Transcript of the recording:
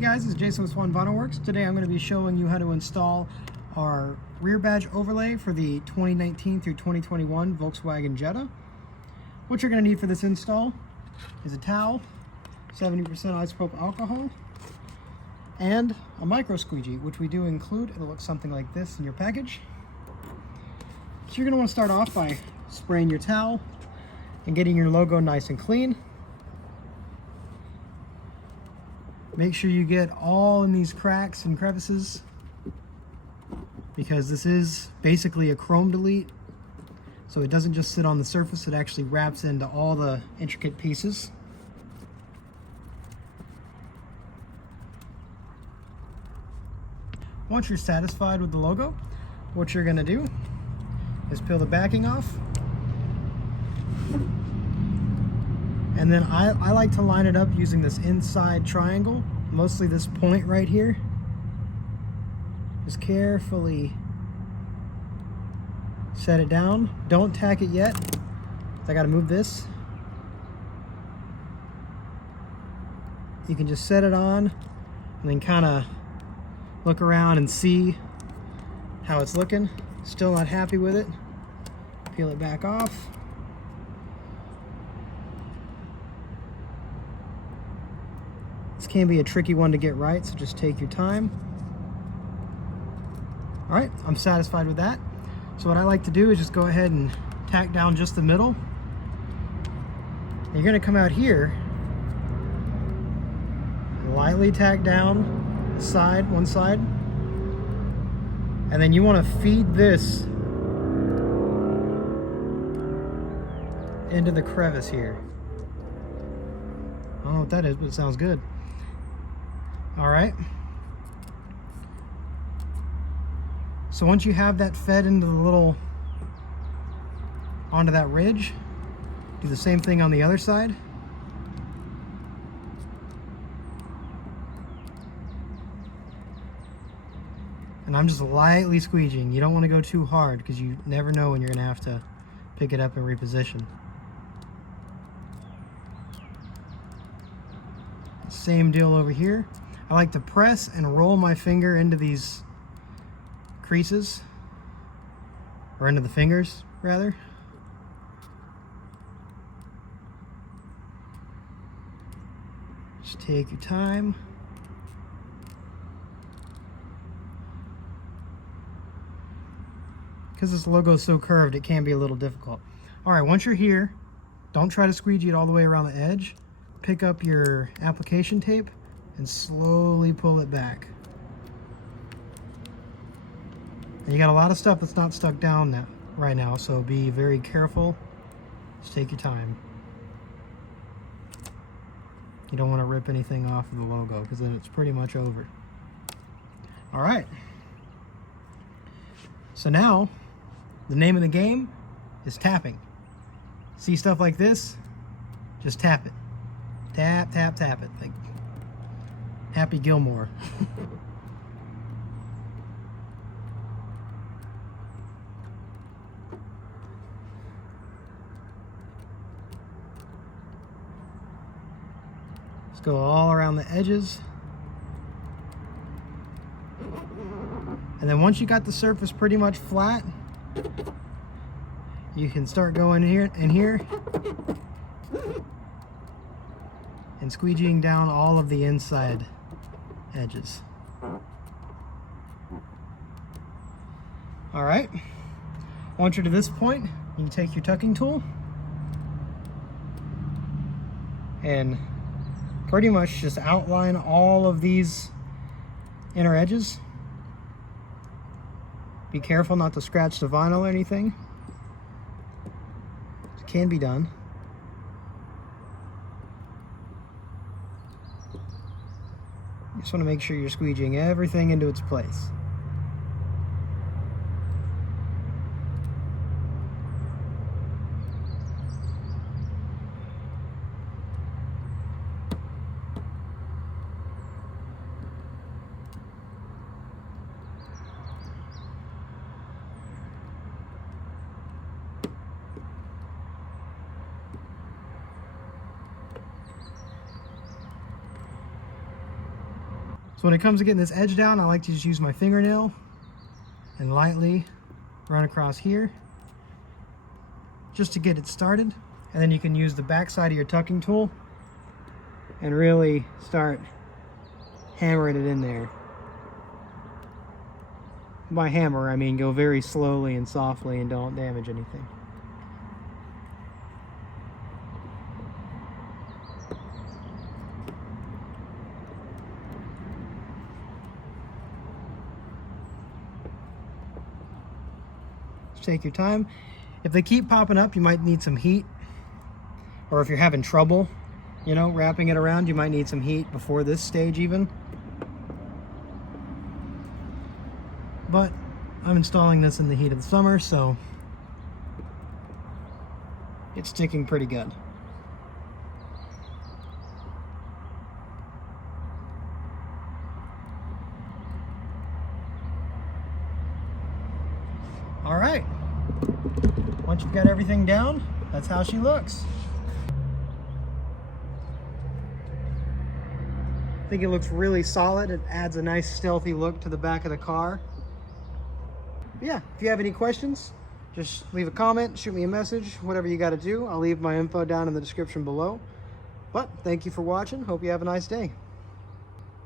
guys, it's Jason with Swan Vinyl Works. Today I'm going to be showing you how to install our rear badge overlay for the 2019 through 2021 Volkswagen Jetta. What you're going to need for this install is a towel, 70% isopropyl alcohol, and a micro squeegee, which we do include. It'll look something like this in your package. So you're going to want to start off by spraying your towel and getting your logo nice and clean. Make sure you get all in these cracks and crevices, because this is basically a chrome delete, so it doesn't just sit on the surface, it actually wraps into all the intricate pieces. Once you're satisfied with the logo, what you're going to do is peel the backing off. And then I like to line it up using this inside triangle, mostly this point right here. Just carefully set it down. Don't tack it yet. I gotta move this. You can just set it on and then kind of look around and see how it's looking. Still not happy with it. Peel it back off. This can be a tricky one to get right, so just take your time. All right, I'm satisfied with that. So what I like to do is just go ahead and tack down just the middle. You're gonna come out here and lightly tack down the side, one side. And then you wanna feed this into the crevice here. I don't know what that is, but it sounds good. All right. So once you have that fed into the little, onto that ridge, do the same thing on the other side. And I'm just lightly squeegeeing. You don't want to go too hard because you never know when you're going to have to pick it up and reposition. Same deal over here. I like to press and roll my finger into these creases, or into the fingers rather. Just take your time. Because this logo is so curved, it can be a little difficult. All right, once you're here, don't try to squeegee it all the way around the edge. Pick up your application tape and slowly pull it back. And you got a lot of stuff that's not stuck down now, right now, so be very careful. Just take your time. You don't want to rip anything off of the logo, because then it's pretty much over. All right. So now, the name of the game is tapping. See stuff like this? Just tap it. Tap, tap, tap it. Like Happy Gilmore. Let's go all around the edges. And then once you got the surface pretty much flat, you can start going here and here and squeegeeing down all of the inside edges. All right, once you're to this point, you can take your tucking tool and pretty much just outline all of these inner edges. Be careful not to scratch the vinyl or anything. It can be done. You just want to make sure you're squeegeeing everything into its place. So when it comes to getting this edge down, I like to just use my fingernail and lightly run across here just to get it started. And then you can use the back side of your tucking tool and really start hammering it in there. By hammer, I mean go very slowly and softly and don't damage anything. Just take your time. If they keep popping up, you might need some heat. Or if you're having trouble, you know, wrapping it around, you might need some heat before this stage even. But I'm installing this in the heat of the summer, so it's sticking pretty good. All right, once you've got everything down, that's how she looks. I think it looks really solid. It adds a nice stealthy look to the back of the car. Yeah, if you have any questions, just leave a comment, shoot me a message, whatever you got to do. I'll leave my info down in the description below. But thank you for watching. Hope you have a nice day.